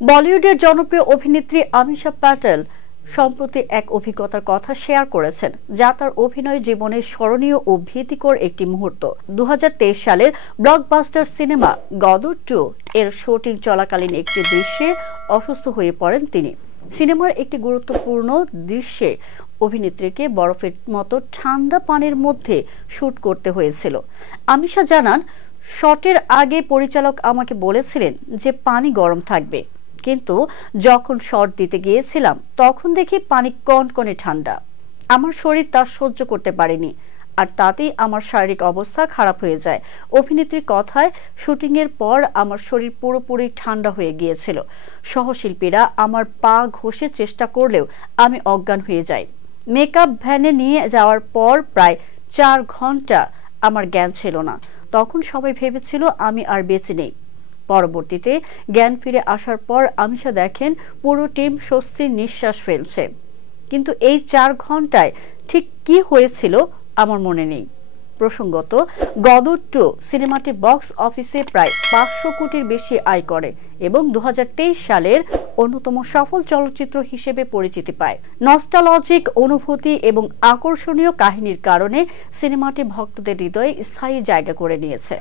বলিউডের জনপ্রিয় অভিনেত্রী আমিষা প্যাটেল সম্প্রতি এক অভিজ্ঞতার কথা শেয়ার করেছেন, যা তার অভিনয় জীবনের স্মরণীয় ও ভীতিকর একটি মুহূর্ত। 2023 সালের ব্লকবাস্টার সিনেমা গদর 2 এর শুটিং চলাকালীন একটি দৃশ্যে অসুস্থ হয়ে পড়েন তিনি। সিনেমার একটি গুরুত্বপূর্ণ দৃশ্যে অভিনেত্রীকে বরফের মতো ঠান্ডা পানির মধ্যে শুট করতে হয়েছিল। আমিষা জানান, শটের আগে পরিচালক আমাকে বলেছিলেন যে পানি গরম থাকবে, কিন্তু যখন শট দিতে গিয়েছিলাম তখন দেখি পানি কনকনে ঠান্ডা। আমার শরীর তা সহ্য করতে পারেনি, আর তাতেই আমার শারীরিক অবস্থা খারাপ হয়ে যায়। অভিনেত্রীর কথায়, শুটিংয়ের পর আমার শরীর পুরোপুরি ঠান্ডা হয়ে গিয়েছিল। সহশিল্পীরা আমার পা ঘষে চেষ্টা করলেও আমি অজ্ঞান হয়ে যাই। মেকআপ ভ্যানে নিয়ে যাওয়ার পর প্রায় 4 ঘন্টা আমার জ্ঞান ছিল না। তখন সবাই ভেবেছিল আমি আর বেঁচে নেই। পরবর্তীতে জ্ঞান ফিরে আসার পর আমিষা দেখেন পুরো টিম স্বস্তির নিঃশ্বাস ফেলছে, কিন্তু এই 4 ঘন্টায় ঠিক কি হয়েছিল আমার মনে নেই। প্রসঙ্গত, গদর 2 সিনেমাটি বক্স অফিসে প্রায় 500 কোটির বেশি আয় করে এবং 2023 সালের অন্যতম সফল চলচ্চিত্র হিসেবে পরিচিতি পায়। নস্টালজিক অনুভূতি এবং আকর্ষণীয় কাহিনীর কারণে সিনেমাটি ভক্তদের হৃদয়ে স্থায়ী জায়গা করে নিয়েছে।